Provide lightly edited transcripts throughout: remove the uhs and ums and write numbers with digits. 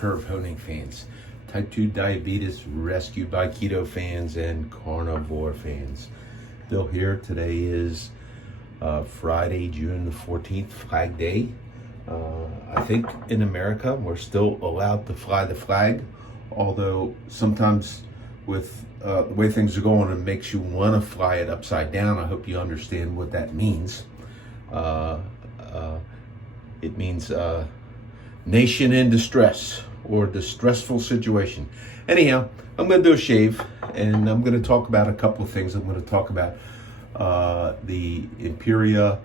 curve honing fans, type 2 diabetes rescued by keto fans and carnivore fans. Bill here. Today is Friday, June the 14th, Flag Day. I think in America we're still allowed to fly the flag, although sometimes with the way things are going, it makes you want to fly it upside down. I hope you understand what that means. It means nation in distress or distressful situation. Anyhow, I'm going to do a shave, and I'm going to talk about a couple of things. I'm going to talk about the Imperia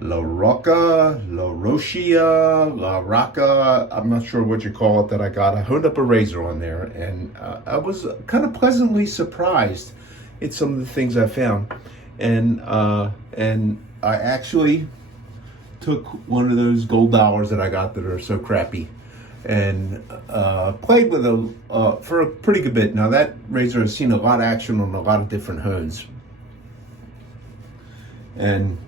La Roccia, La Rocca, I'm not sure what you call it, that I got. I honed up a razor on there, and I was kind of pleasantly surprised at some of the things I found. And I actually took one of those gold dollars that I got that are so crappy and played with it for a pretty good bit. Now, that razor has seen a lot of action on a lot of different hones. And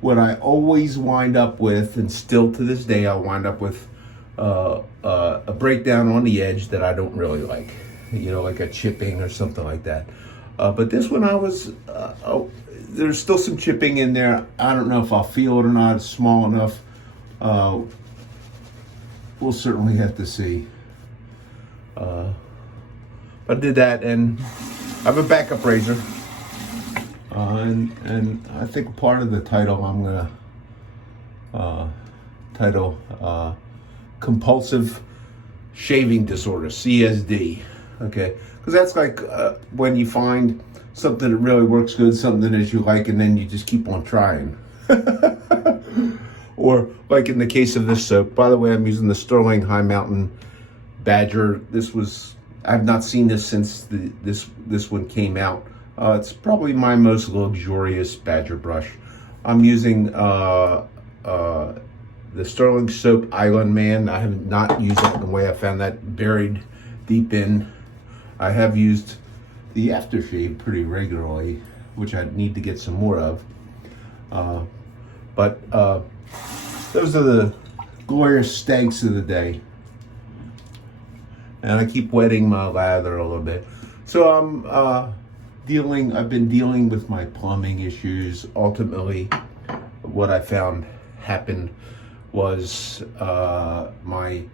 what I always wind up with, and still to this day, I'll wind up with a breakdown on the edge that I don't really like, like a chipping or something like that. But this one, there's still some chipping in there. I don't know if I'll feel it or not. It's small enough. We'll certainly have to see. But I did that, and I have a backup razor. And I think part of the title I'm gonna title Compulsive Shaving Disorder, CSD. Okay, because that's like when you find something that really works good, something that you like, and then you just keep on trying. Or like in the case of this soap. By the way, I'm using the Sterling High Mountain Badger. I've not seen this since this one came out. It's probably my most luxurious Badger brush. I'm using the Sterling Soap Island Man. I have not used that in the way I found that buried deep in. I have used the Aftershave pretty regularly, which I need to get some more of. But those are the glorious stanks of the day. And I keep wetting my lather a little bit. So I've been dealing with my plumbing issues. Ultimately, what I found happened was my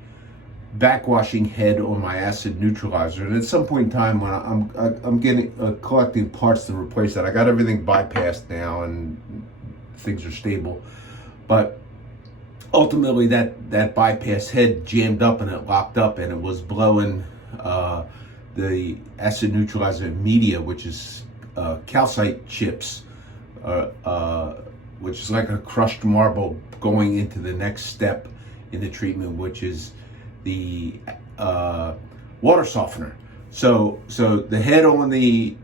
backwashing head on my acid neutralizer, and at some point in time when I'm getting collecting parts to replace that, I got everything bypassed now and things are stable, but ultimately that bypass head jammed up and it locked up, and it was blowing the acid neutralizer media, which is calcite chips, which is like a crushed marble going into the next step in the treatment, which is the water softener. So the head on the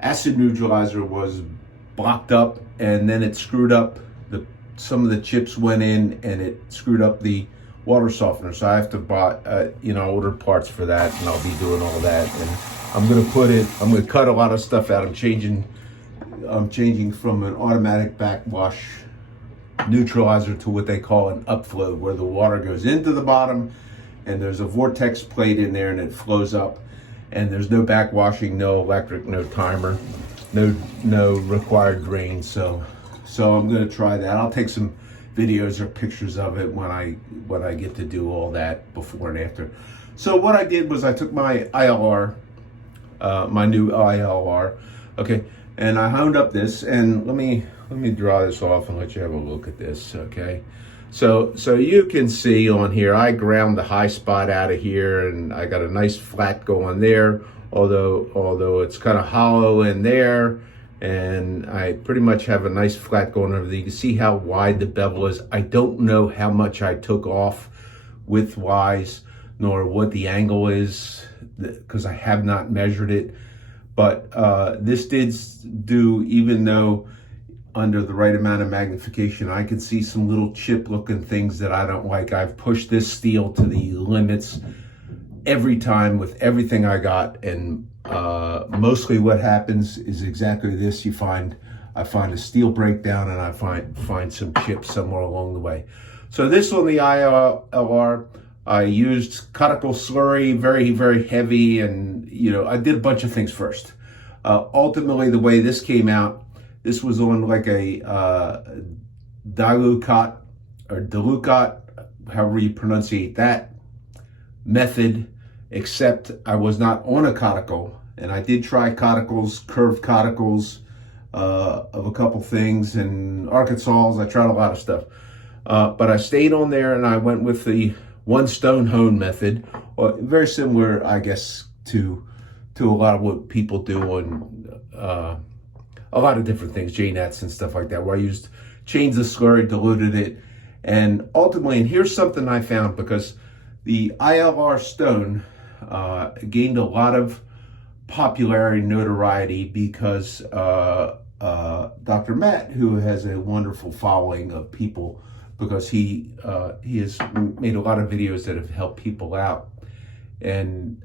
acid neutralizer was blocked up, and then it screwed up some of the chips went in, and it screwed up the water softener. So I have to buy, order parts for that, and I'll be doing all that. And I'm gonna cut a lot of stuff out. I'm changing from an automatic backwash neutralizer to what they call an upflow, where the water goes into the bottom and there's a vortex plate in there and it flows up, and there's no backwashing, no electric, no timer, no required drain. So I'm going to try that. I'll take some videos or pictures of it when I get to do all that before and after. So what I did was I took my ILR, my new ILR, okay, and I honed up this, and let me draw this off and let you have a look at this, okay? So you can see on here, I ground the high spot out of here, and I got a nice flat going there, although it's kind of hollow in there, and I pretty much have a nice flat going over there. You can see how wide the bevel is. I don't know how much I took off width-wise, nor what the angle is, because I have not measured it. But this did do, even though under the right amount of magnification, I can see some little chip-looking things that I don't like. I've pushed this steel to the limits every time with everything I got, and mostly what happens is exactly this. I find a steel breakdown, and I find some chips somewhere along the way. So this on the ILR, I used cuticle slurry, very, very heavy, and I did a bunch of things first. Ultimately, the way this came out, this was on like a dilucot or dilucot, however you pronunciate that method, except I was not on a cuticle. And I did try cuticles, curved cuticles of a couple things, and Arkansas. I tried a lot of stuff. But I stayed on there, and I went with the one stone hone method, very similar, I guess, to a lot of what people do on a lot of different things, J-nets and stuff like that, where I changed the slurry, diluted it, and ultimately, and here's something I found, because the ILR stone gained a lot of popularity, notoriety, because Dr. Matt, who has a wonderful following of people, because he has made a lot of videos that have helped people out, and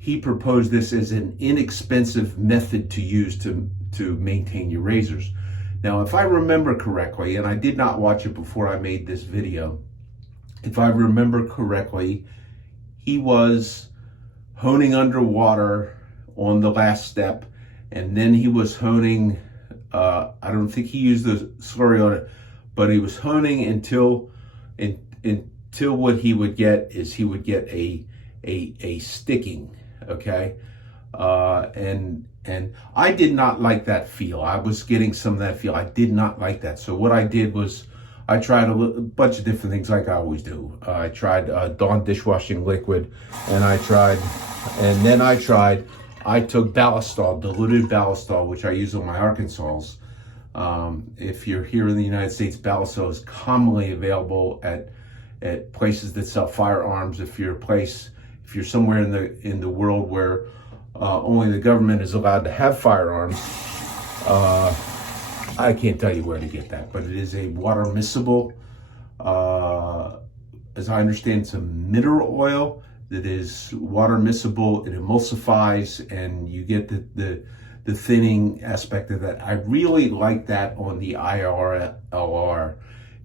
he proposed this as an inexpensive method to use to maintain your razors. Now, if I remember correctly, and I did not watch it before I made this video, if I remember correctly, he was honing underwater on the last step, and then he was honing, I don't think he used the slurry on it, but he was honing until what he would get is he would get a sticking, okay? And I did not like that feel. I was getting some of that feel. I did not like that. So what I did was I tried a bunch of different things, like I always do. I tried Dawn dishwashing liquid, and I took ballistol, diluted ballistol, which I use on my Arkansas. If you're here in the United States, ballistol is commonly available at places that sell firearms. If you're somewhere in the world where only the government is allowed to have firearms, I can't tell you where to get that, but it is a water miscible. As I understand, it's a mineral oil that is water miscible. It emulsifies, and you get the thinning aspect of that. I really like that on the ILR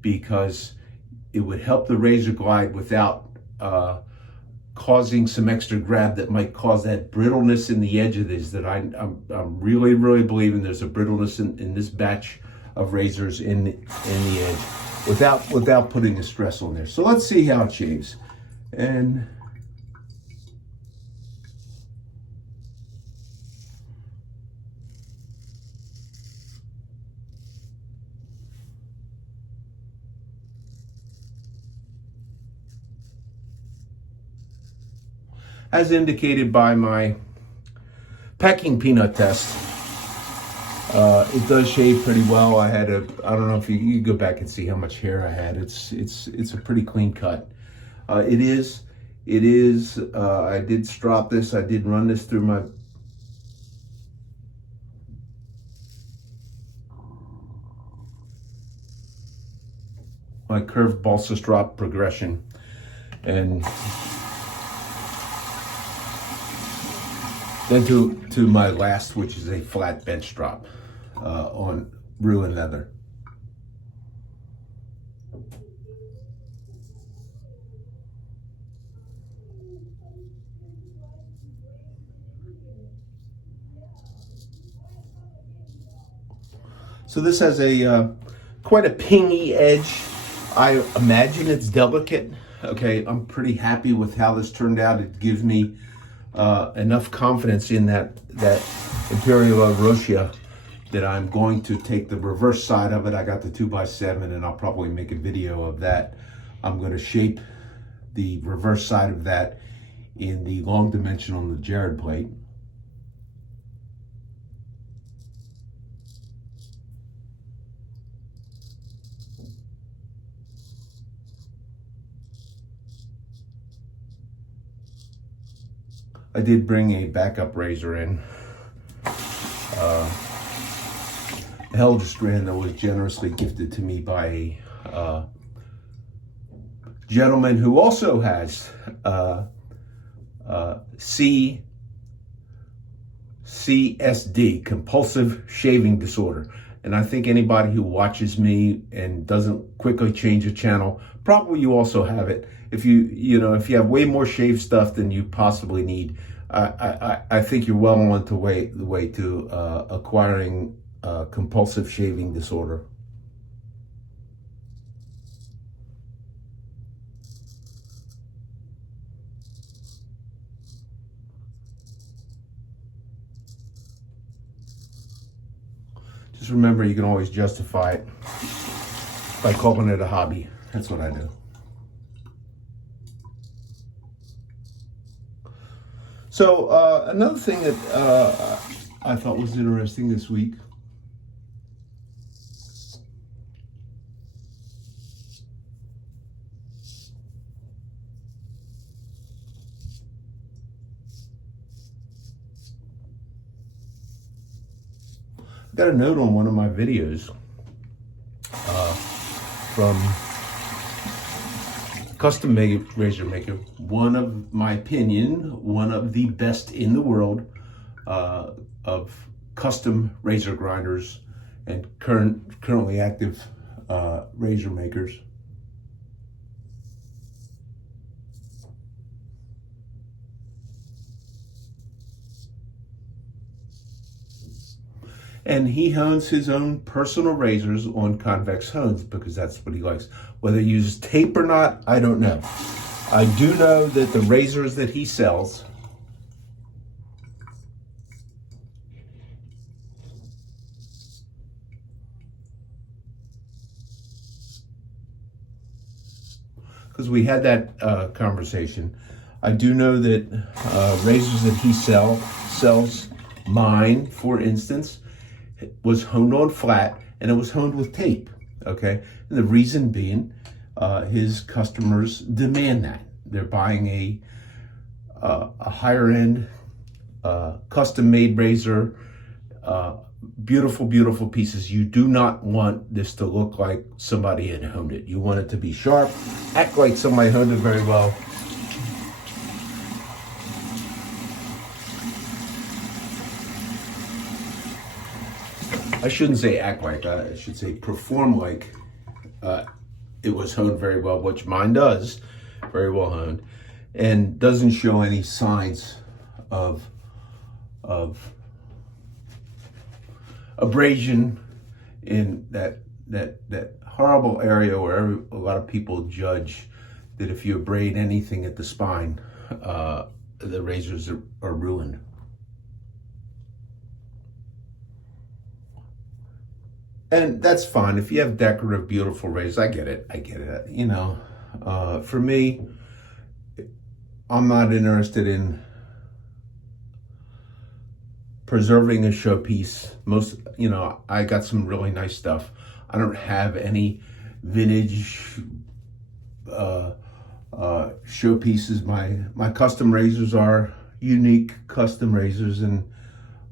because it would help the razor glide without causing some extra grab that might cause that brittleness in the edge of this, that I'm really, really believing there's a brittleness in this batch of razors in the edge without putting the stress on there. So let's see how it shaves. And as indicated by my pecking peanut test, it does shave pretty well. I don't know if you go back and see how much hair I had. It's a pretty clean cut. It is, I did strop this. I did run this through my curved balsa strop progression, and then to my last, which is a flat bench drop on ruined leather. So this has a quite a pingy edge. I imagine it's delicate. Okay, I'm pretty happy with how this turned out. It gives me enough confidence in that Imperia La Roccia that I'm going to take the reverse side of it. I got the 2x7, and I'll probably make a video of that. I'm going to shape the reverse side of that in the long dimension on the Jared plate. I did bring a backup razor in. A Helga strand that was generously gifted to me by a gentleman who also has CSD, Compulsive Shaving Disorder. And I think anybody who watches me and doesn't quickly change a channel, probably you also have it. If if you have way more shave stuff than you possibly need, I think you're well on the way to acquiring compulsive shaving disorder. Just remember, you can always justify it by calling it a hobby. That's what I do. So another thing that I thought was interesting this week, I got a note on one of my videos from custom made razor maker, one of my opinion, one of the best in the world of custom razor grinders and currently active razor makers. And he hones his own personal razors on convex hones because that's what he likes. Whether he uses tape or not, I don't know. I do know that the razors that he sells because we had that conversation. I do know that razors that he sells, mine, for instance, was honed on flat and it was honed with tape, okay? And the reason being, his customers demand that. They're buying a higher end, custom made razor, beautiful, beautiful pieces. You do not want this to look like somebody had honed it. You want it to be sharp, act like somebody honed it very well. I shouldn't say act like, I should say perform like it was honed very well, which mine does, very well honed, and doesn't show any signs of abrasion in that horrible area where a lot of people judge that if you abrade anything at the spine, the razors are ruined. And that's fine. If you have decorative, beautiful razors, I get it. You know, for me, I'm not interested in preserving a showpiece. I got some really nice stuff. I don't have any vintage showpieces. My custom razors are unique custom razors, and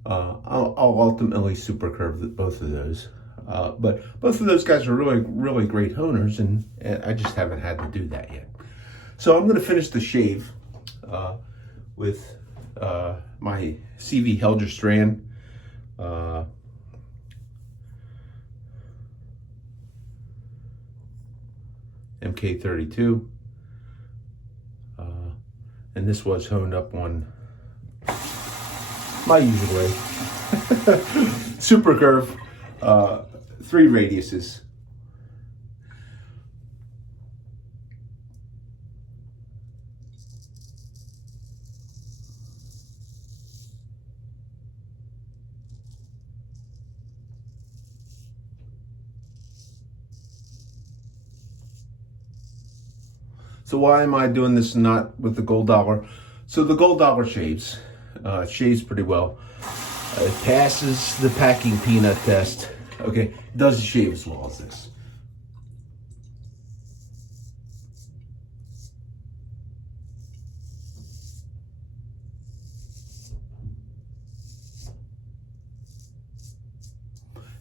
I'll ultimately super curve both of those. But both of those guys are really, really great honers, and I just haven't had to do that yet. So I'm going to finish the shave with my CV Helger strand. MK32. And this was honed up on my usual way. Super curve. 3 radiuses. So why am I doing this not with the gold dollar? So the gold dollar shaves. Shaves pretty well. It passes the packing peanut test. Okay, it doesn't shave as well as this.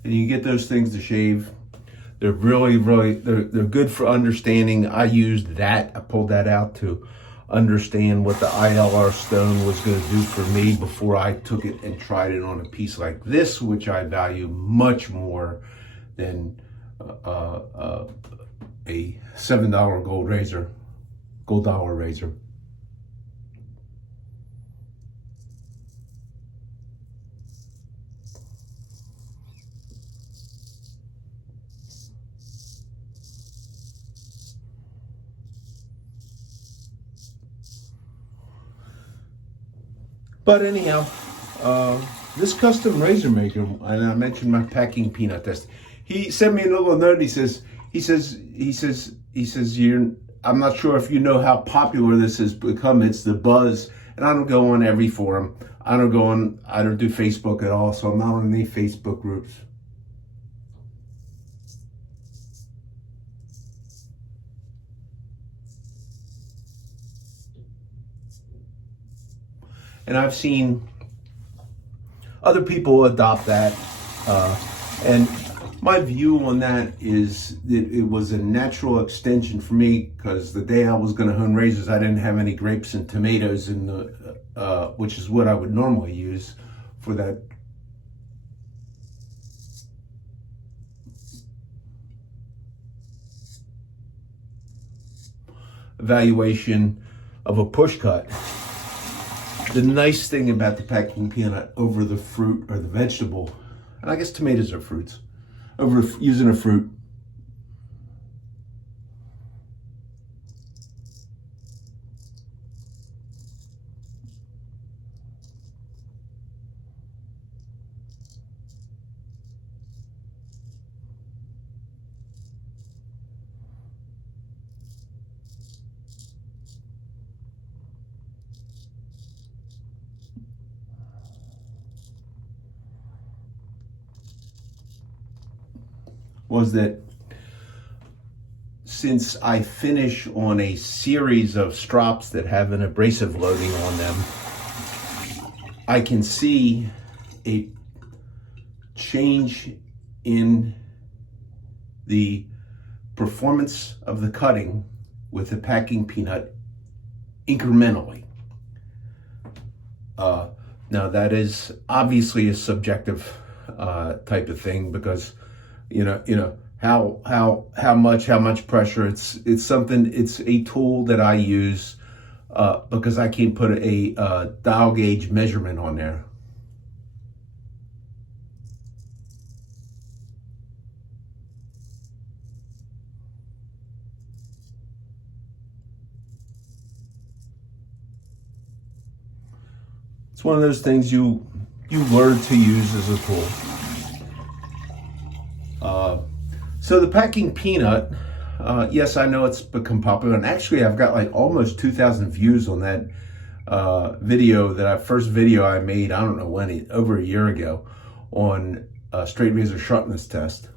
And you get those things to shave. They're really, really, they're good for understanding. I used that, I pulled that out to understand what the ILR stone was going to do for me before I took it and tried it on a piece like this, which I value much more than a $7 gold dollar razor. But anyhow, this custom razor maker, and I mentioned my packing peanut test. He sent me a little note. He says, I'm not sure if you know how popular this has become. It's the buzz, and I don't go on every forum. I don't do Facebook at all, so I'm not on any Facebook groups. And I've seen other people adopt that, and my view on that is that it was a natural extension for me, because the day I was going to hone razors, I didn't have any grapes and tomatoes in the, which is what I would normally use for that. Evaluation of a push cut. The nice thing about the packing peanut over the fruit or the vegetable, and I guess tomatoes are fruits, over using a fruit, was that since I finish on a series of strops that have an abrasive loading on them, I can see a change in the performance of the cutting with the packing peanut incrementally. Now that is obviously a subjective type of thing, because you know how much pressure. It's something. It's a tool that I use because I can't put a dial gauge measurement on there. It's one of those things you learn to use as a tool. So the packing peanut, yes, I know it's become popular, and actually I've got like almost 2,000 views on that first video I made, I don't know when, over a year ago, on straight razor sharpness test.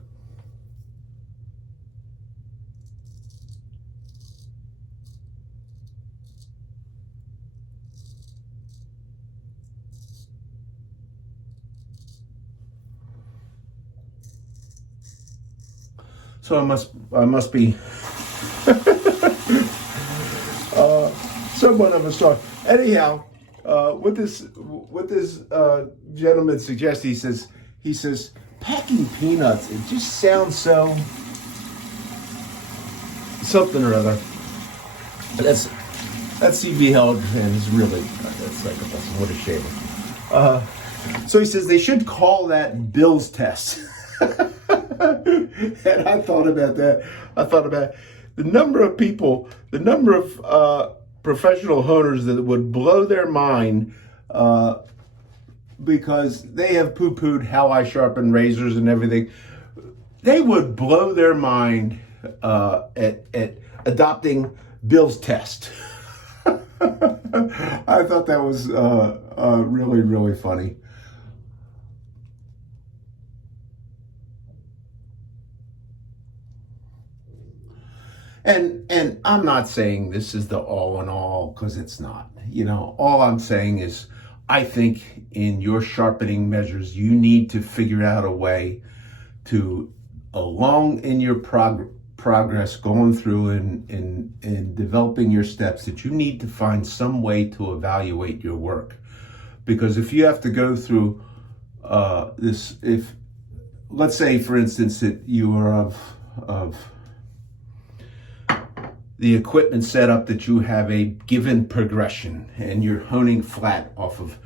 So I must be somewhat of a star. Anyhow, what this gentleman suggests, he says packing peanuts, it just sounds so something or other. That's CV Held, and it's really, that's like what a shame. So he says they should call that Bill's test. And I thought about that. I thought about the number of people, the number of professional honers that would blow their mind because they have poo-pooed how I sharpen razors and everything. They would blow their mind at adopting Bill's test. I thought that was really, really funny. And I'm not saying this is the all in all, because it's not. All I'm saying is I think in your sharpening measures, you need to figure out a way to, along in your progress going through and developing your steps that you need to find some way to evaluate your work. Because if you have to go through this, if let's say, for instance, that you are of the equipment setup that you have a given progression and you're honing flat off of,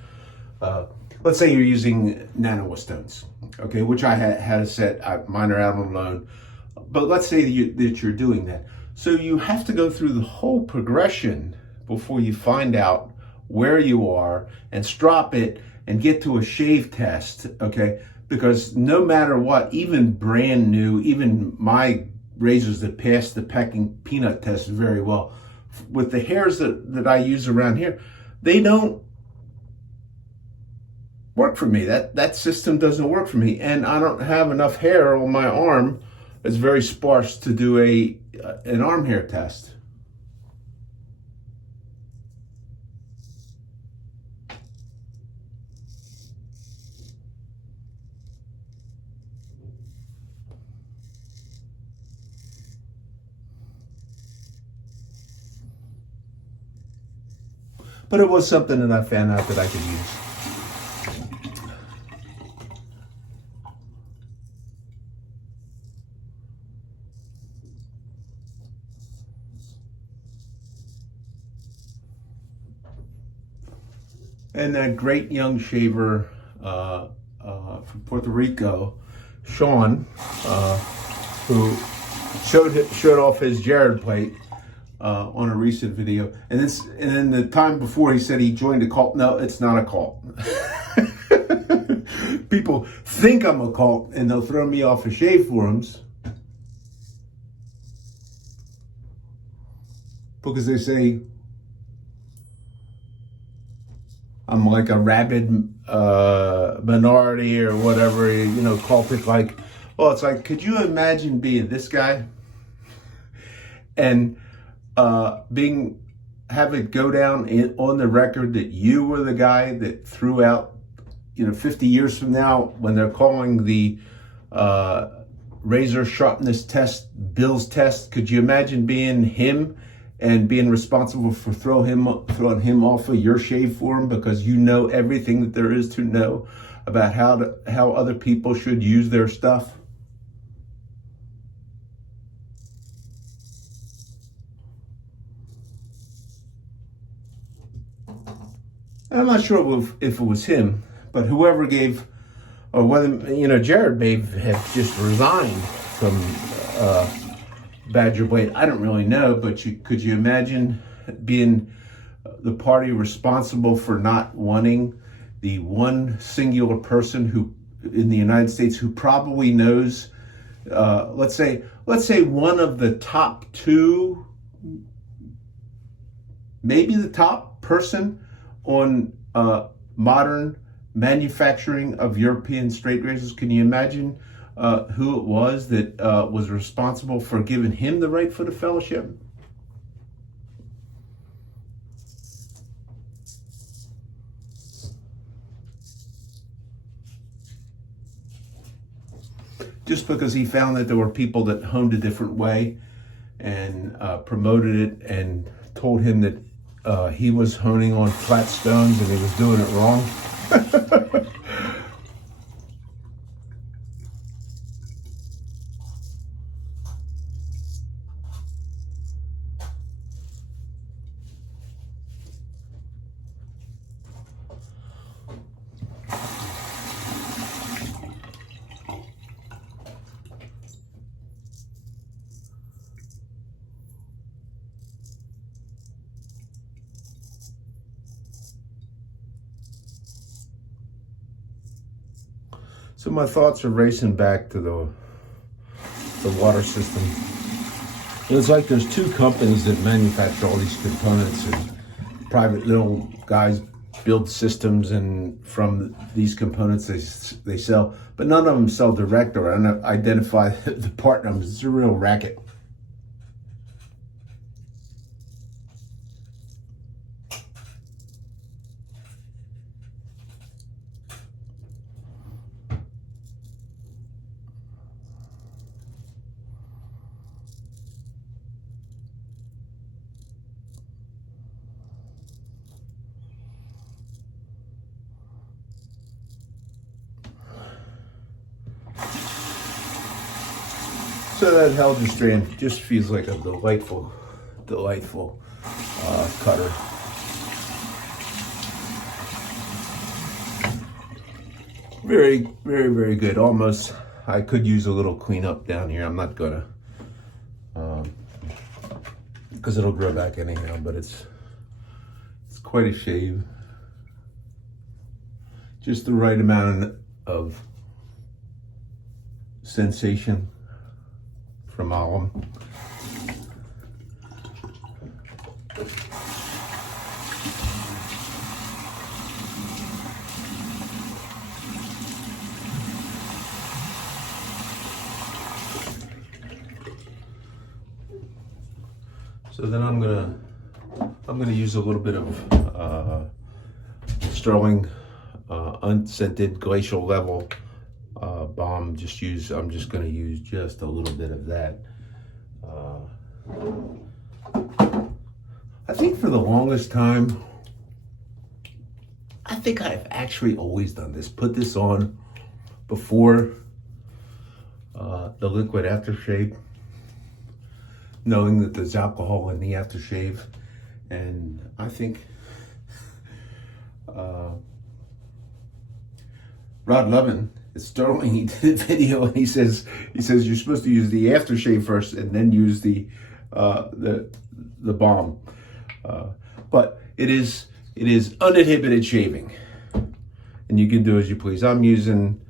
let's say you're using nanostones, okay, which I had a set, mine are out on loan, but let's say that you're doing that. So you have to go through the whole progression before you find out where you are and strop it and get to a shave test, okay? Because no matter what, even brand new, even my razors that pass the pecking peanut test very well, with the hairs that I use around here, they don't work for me. That system doesn't work for me, and I don't have enough hair on my arm. It's very sparse to do an arm hair test. But it was something that I found out that I could use. And that great young shaver from Puerto Rico, Sean, who showed off his Jared plate on a recent video, and then the time before he said he joined a cult. No, it's not a cult. People think I'm a cult, and they'll throw me off of shave forums because they say I'm like a rabid minority or whatever, cultic. Like, well, it's like, could you imagine being this guy and have it go down on the record that you were the guy that threw out, 50 years from now, when they're calling the razor sharpness test Bill's test, could you imagine being him and being responsible for throwing him off of your shave forum because you know everything that there is to know about how other people should use their stuff? I'm not sure if it was him, but whoever gave, or whether, Jared may have just resigned from Badger Blade. I don't really know, but could you imagine being the party responsible for not wanting the one singular person who, in the United States, who probably knows, let's say one of the top two, maybe the top person on modern manufacturing of European straight razors? Can you imagine who it was that was responsible for giving him the right foot of fellowship? Just because he found that there were people that honed a different way and promoted it and told him that he was honing on flat stones and he was doing it wrong. So my thoughts are racing back to the water system. It's like there's two companies that manufacture all these components, and private little guys build systems, and from these components they sell, but none of them sell direct or identify the part numbers. It's a real racket. So that Helger strand just feels like a delightful, delightful cutter. Very, very, very good. Almost, I could use a little cleanup down here. I'm not gonna, because it'll grow back anyhow, but it's quite a shave. Just the right amount of sensation from alum. So then I'm gonna use a little bit of Sterling unscented glacial level balm. I'm just gonna use just a little bit of that. I think for the longest time, I think I've actually always done this. Put this on before the liquid aftershave, knowing that there's alcohol in the aftershave. And I think Rod Levin at Sterling, he did a video and he says you're supposed to use the aftershave first and then use the balm. But it is uninhibited shaving, and you can do as you please. I'm using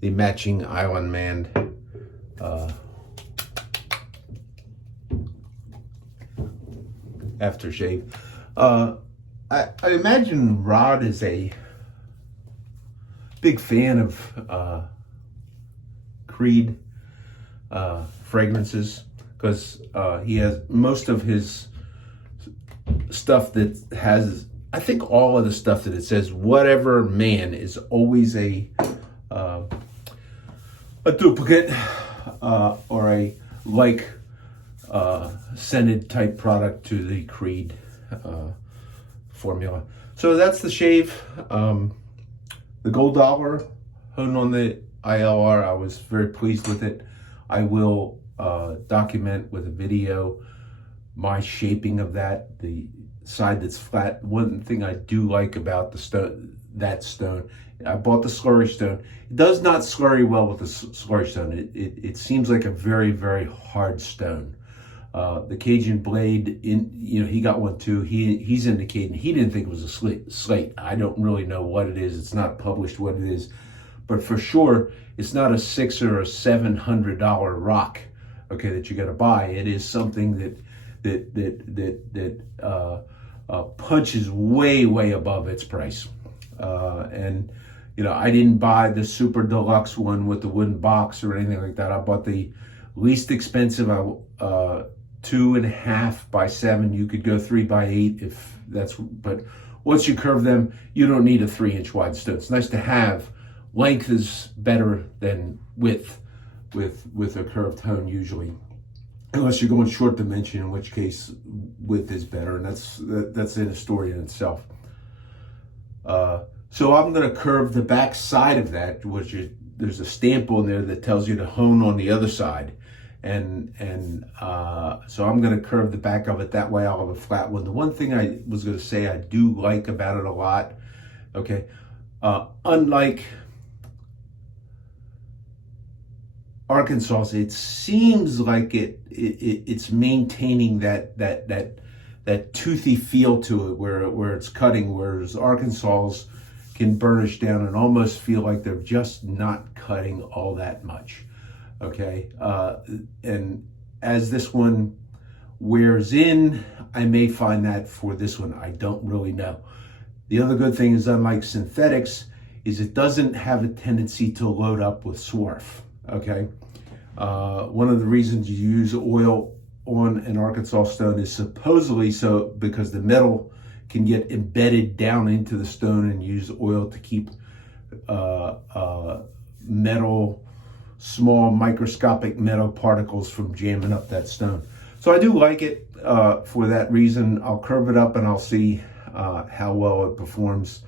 the matching Island Man aftershave. I imagine Rod is a big fan of Creed fragrances, because he has most of his stuff that has, I think all of the stuff that it says whatever man is always a duplicate or a like scented type product to the Creed formula. So that's the shave. The gold dollar honed on the ILR, I was very pleased with it. I will document with a video my shaping of that, the side that's flat. One thing I do like about the stone, I bought the slurry stone. It does not slurry well with the slurry stone. It seems like a very, very hard stone. The Cajun blade, he got one too. He's indicating he didn't think it was a slate. I don't really know what it is. It's not published what it is, but for sure it's not a $600 or $700 rock. Okay, that you got to buy. It is something that punches way above its price. And I didn't buy the super deluxe one with the wooden box or anything like that. I bought the least expensive 2.5 by 7. You could go 3 by 8 if that's, but once you curve them, you don't need a 3-inch wide stone. It's nice to have. Length is better than width with a curved hone usually, unless you're going short dimension, in which case width is better, and that's in a story in itself. So I'm going to curve the back side of that, which is, there's a stamp on there that tells you to hone on the other side. And so I'm going to curve the back of it. That way I'll have a flat one. The one thing I was going to say I do like about it a lot, okay, unlike Arkansas, it seems like it's maintaining that toothy feel to it where it's cutting, whereas Arkansas can burnish down and almost feel like they're just not cutting all that much. Okay, and as this one wears in, I may find that for this one. I don't really know. The other good thing is, unlike synthetics, is it doesn't have a tendency to load up with swarf. Okay, one of the reasons you use oil on an Arkansas stone is supposedly so because the metal can get embedded down into the stone, and use oil to keep small microscopic metal particles from jamming up that stone. So I do like it for that reason. I'll curve it up and I'll see how well it performs.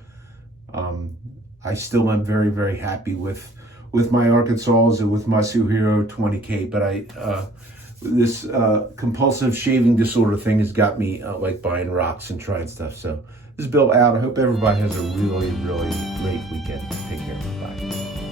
I still am very happy with with my Arkansas and with my Suhiro 20K, but this compulsive shaving disorder thing has got me like buying rocks and trying stuff. So this is Bill out. I hope everybody has a really, really great weekend. Take care. Bye.